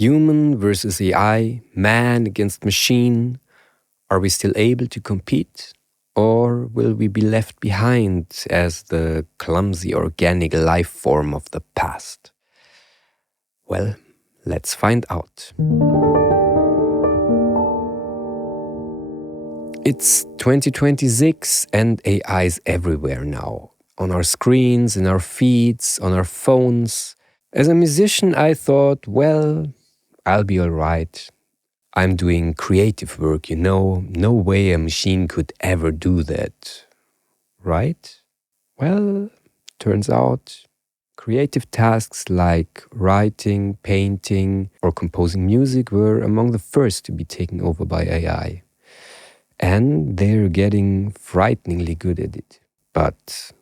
Human versus AI, man against machine. Are we still able to compete? Or will we be left behind as the clumsy organic life form of the past? Well, let's find out. It's 2026 and AI is everywhere now. On our screens, in our feeds, on our phones. As a musician, I thought, well, I'll be alright. I'm doing creative work, no way a machine could ever do that. Right? Well, turns out creative tasks like writing, painting, or composing music were among the first to be taken over by AI. And they're getting frighteningly good at it. But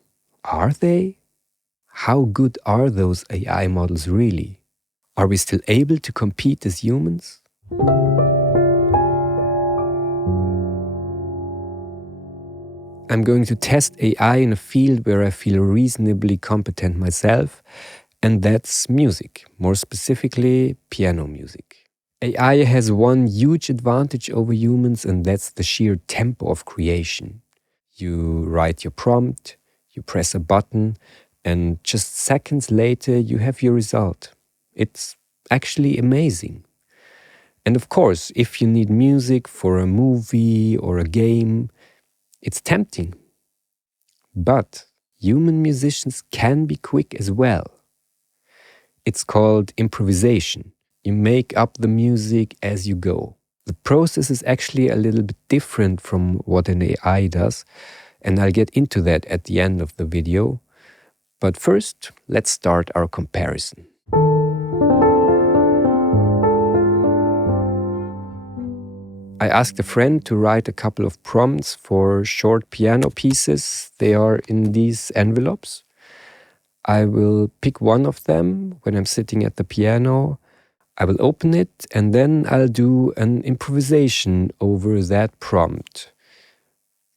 are they? How good are those AI models really? Are we still able to compete as humans? I'm going to test AI in a field where I feel reasonably competent myself, and that's music, more specifically piano music. AI has one huge advantage over humans, and that's the sheer tempo of creation. You write your prompt, you press a button, and just seconds later you have your result. It's actually amazing. And of course, if you need music for a movie or a game, it's tempting. But human musicians can be quick as well. It's called improvisation. You make up the music as you go. The process is actually a little bit different from what an AI does, and I'll get into that at the end of the video. But first, let's start our comparison. I asked a friend to write a couple of prompts for short piano pieces. They are in these envelopes. I will pick one of them when I'm sitting at the piano. I will open it and then I'll do an improvisation over that prompt.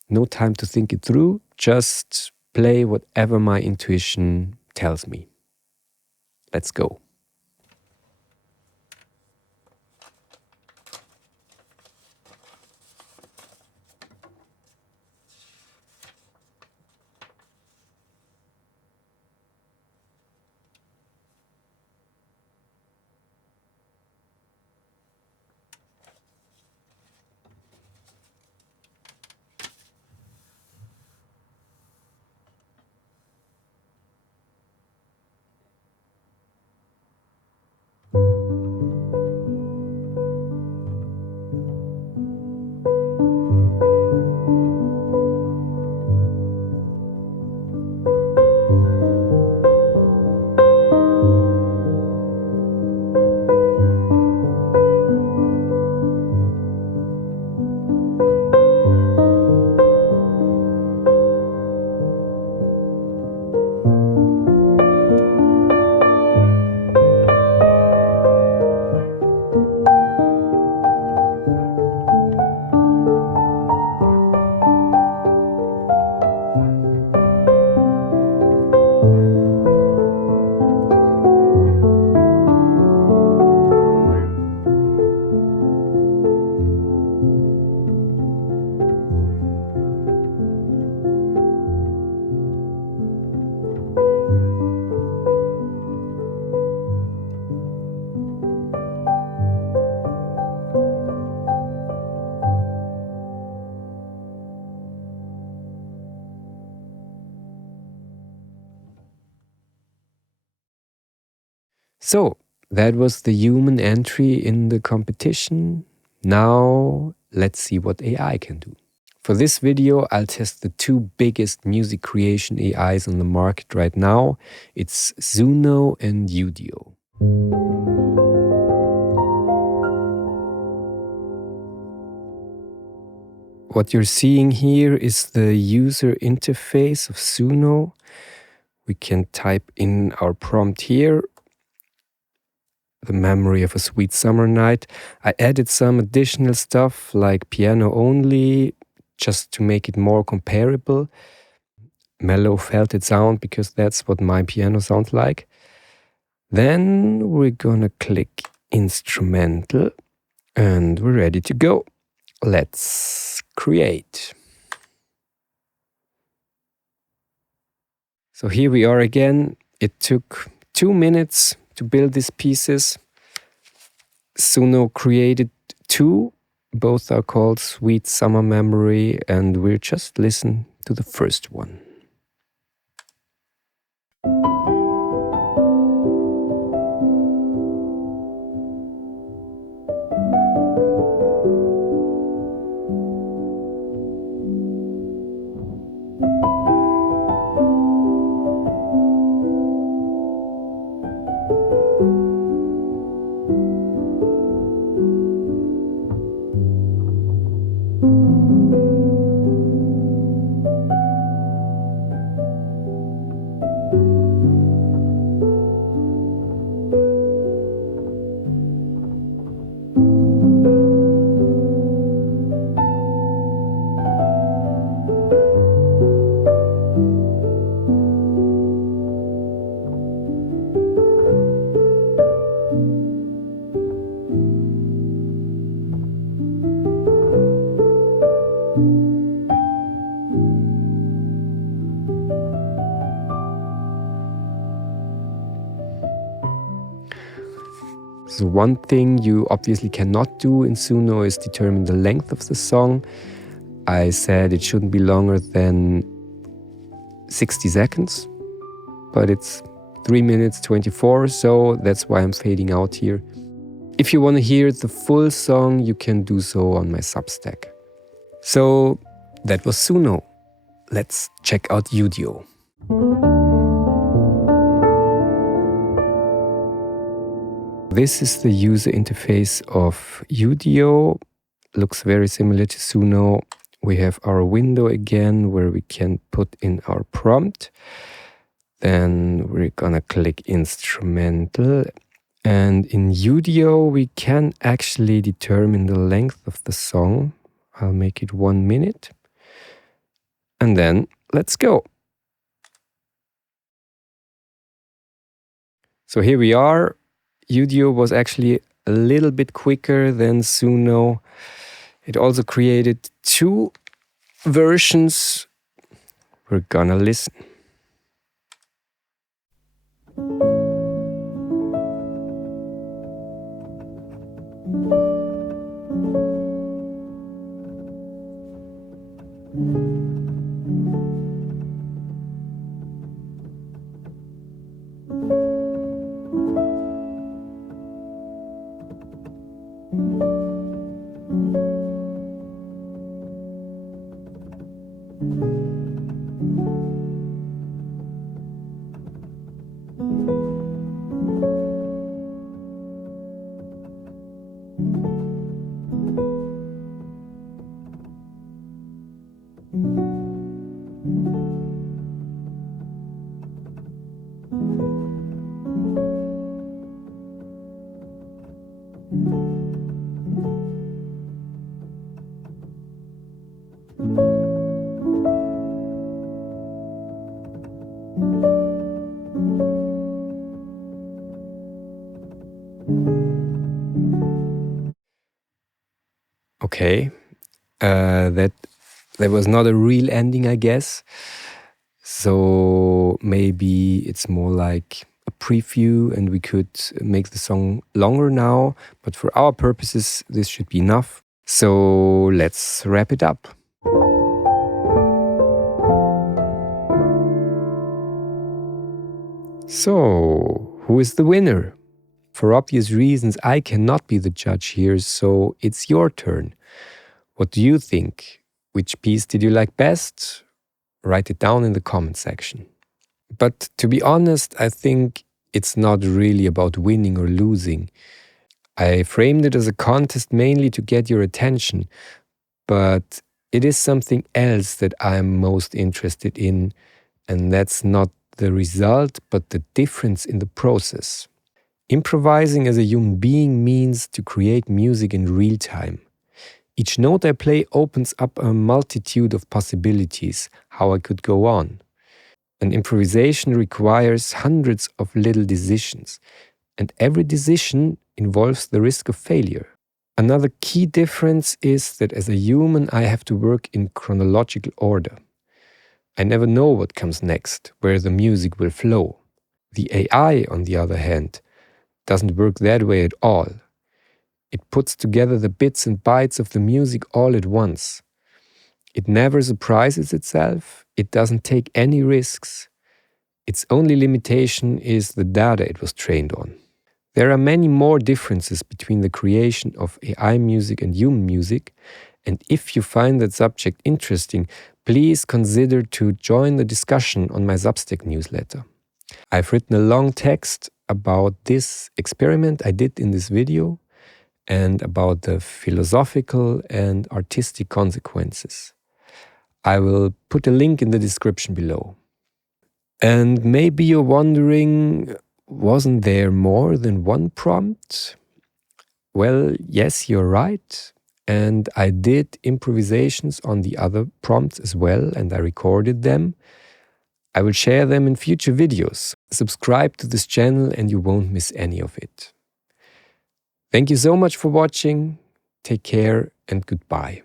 No time to think it through, just play whatever my intuition tells me. Let's go. So, that was the human entry in the competition. Now, let's see what AI can do. For this video, I'll test the two biggest music creation AIs on the market right now. It's Suno and Udio. What you're seeing here is the user interface of Suno. We can type in our prompt here. The memory of a sweet summer night. I added some additional stuff like piano only, just to make it more comparable. Mellow felted sound, because that's what my piano sounds like. Then we're gonna click instrumental, and we're ready to go. Let's create. So here we are again. It took 2 minutes to build these pieces. Suno created 2. Both are called Sweet Summer Memory, and we'll just listen to the first one. So one thing you obviously cannot do in Suno is determine the length of the song. I said it shouldn't be longer than 60 seconds, but it's 3 minutes 24, so that's why I'm fading out here. If you want to hear the full song, you can do so on my Substack. So that was Suno. Let's check out Udio. This is the user interface of Udio. Looks very similar to Suno. We have our window again where we can put in our prompt. Then we're gonna click instrumental. And in Udio, we can actually determine the length of the song. I'll make it 1 minute. And then let's go. So here we are. Udio was actually a little bit quicker than Suno. It also created 2 versions. We're gonna listen. Okay, that was not a real ending, I guess. So maybe it's more like a preview and we could make the song longer now. But for our purposes, this should be enough. So let's wrap it up. So, who is the winner? For obvious reasons, I cannot be the judge here, so it's your turn. What do you think? Which piece did you like best? Write it down in the comment section. But to be honest, I think it's not really about winning or losing. I framed it as a contest mainly to get your attention, but it is something else that I'm most interested in, and that's not the result, but the difference in the process. Improvising as a human being means to create music in real time. Each note I play opens up a multitude of possibilities, how I could go on. An improvisation requires hundreds of little decisions, and every decision involves the risk of failure. Another key difference is that as a human, I have to work in chronological order. I never know what comes next, where the music will flow. The AI, on the other hand, doesn't work that way at all. It puts together the bits and bytes of the music all at once. It never surprises itself. It doesn't take any risks. Its only limitation is the data it was trained on. There are many more differences between the creation of AI music and human music, and if you find that subject interesting, please consider to join the discussion on my Substack newsletter. I've written a long text about this experiment I did in this video and about the philosophical and artistic consequences. I will put a link in the description below. And maybe you're wondering, wasn't there more than one prompt? Well, yes, you're right. And I did improvisations on the other prompts as well, and I recorded them. I will share them in future videos. Subscribe to this channel and you won't miss any of it. Thank you so much for watching. Take care and goodbye.